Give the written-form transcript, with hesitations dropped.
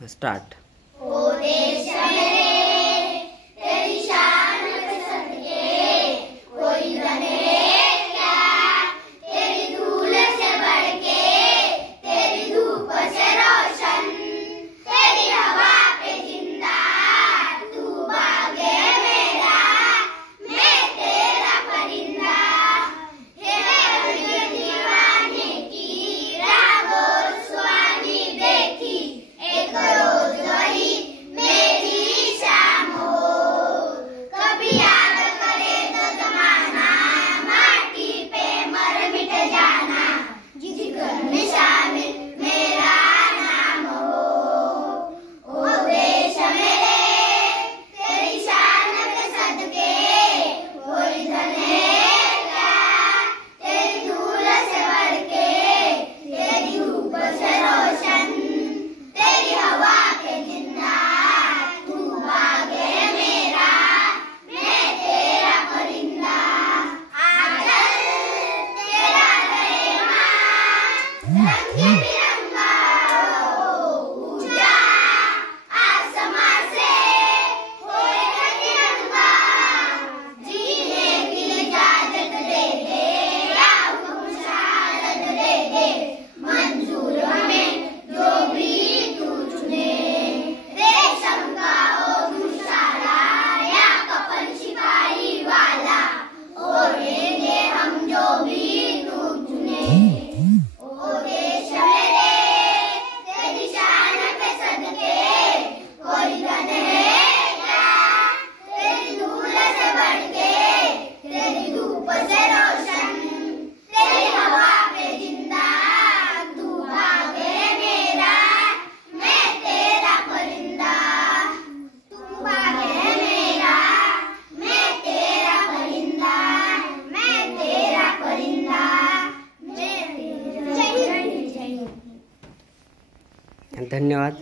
Start. ओ देश मेरे तेरी शान पे सदके कोई बने क्या, तेरी धूल से बढ़ के तेरी धूप से रोशन, तेरी हवा पे जिंदा तू बागे मेरा, मैं तेरा परिंदा। हे दीवाने की रागो स्वामी देखी, एक रोज वही मेरी शाम हो। कभी याद करे तो जमाना, माटी पे मर मिट जाना, जिगर में शामिल मेरा नाम हो। ओ देश मेरे तेरी शान पे सदके कोई धन है क्या, तेरी धूल से बढ़ के तेरी धूप से रोशन, तेरी हवा पे जिंदा तू बागे मेरा, मैं तेरा परिंदा। आंचल तेरा रहमा रंग बिरंगा ऊंचा आसमां से होए तिरंगा, जीने की इजाजत दे दे या हुक्म शहादत दे दे, मंजूर हमें जो भी तू चुने। रेशम का हो दुशाला या कफन शिपाही वाला, ओढ़ेंगे हम जो भी तू चुने। ओ देश मेरे तेरी शान पे सदके कोई धन है क्या, तेरी धूल से बढ़ के तेरी धूप से रोशन, तेरी हवा पे जिंदा तू बागे मेरा, मैं तेरा परिंदा। तू बागे मेरा, मैं तेरा परिंदा, मैं तेरा परिंदा, मैं तेरा। जय हिंद। धन्यवाद।